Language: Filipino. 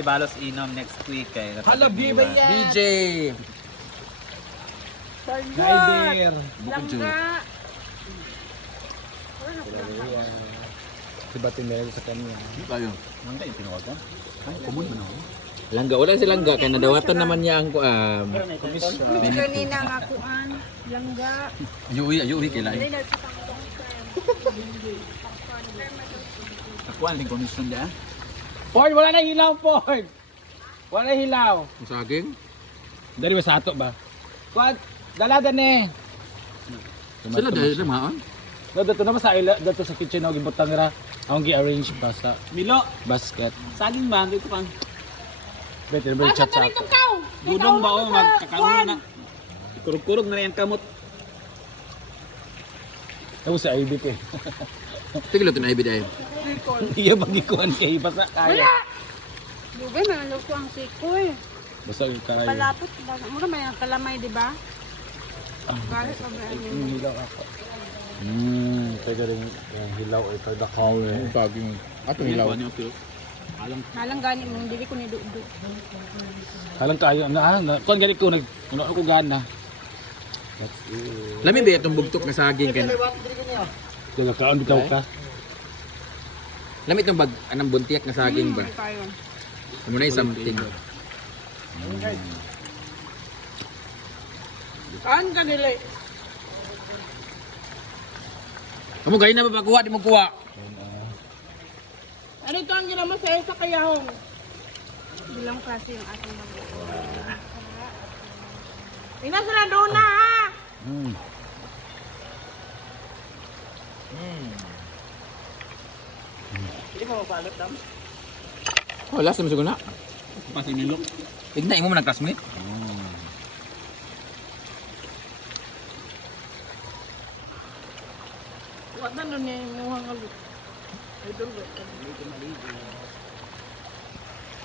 may balos inom next week kay. Hala, BJ! BJ! Kaider! Langga. Diba tinero sa kanya? Tayo. Langga yung tinawagan. Ay, kumun man ako. Langga, wala si Langga. Kaya nadawatan naman niya ang Medyo kanina nga kuan. Langga. ayuwi kailan. Dili na sa pangkong. Kakuan din komisyon dia. Ford, wala na hilaw, Ford! Wala na hilaw. Ang saging? Dari ba sa ato ba? Kuan, daladan eh. Sila dahil maon? Dato na ba sa ila, dato sa kitchen ako gibutang ra. Akong gi-arrange pa sa Milo, basket. saging ba dito pang Better ba chat sa ako? dudong ba o magkakaroon na. Kurog-kurog na yan kamot. Tapos sa IB eh. Tigil ito na ibig Iya bagikuan kay basa kaya. Dugay man luto ang sikoy. Basta kaya. Palapot ba? Mura may ang kalamay, di ba? Bakit pa ba yun? Hilaw ako. Pwede rin hilaw ay pagdakaw eh. Ang saging. Ato hilaw. Halang gani mo, hindi ko ni Dudu. Halang kayo na kuan gani ko nag ano ako gana. That's it. Lami ba itong bugtok na saging kaya? Daga kaon bitaw ka. Lami itong anang buntiyak na saging ba? Kayo. Amo na something. Kaan ka nila? Kamu gaya na ba kuha? Di mo kuha. Ano ito ang ginawa sa kayahong? Bilang klase yung ating mga. Ina sila doon na ha! Hindi mo mapalot dam. Oh, last time siguro na. Pasi Milo. Ignay mo man nag-classmate. Wala na nun yung muhang alit. Idol ba?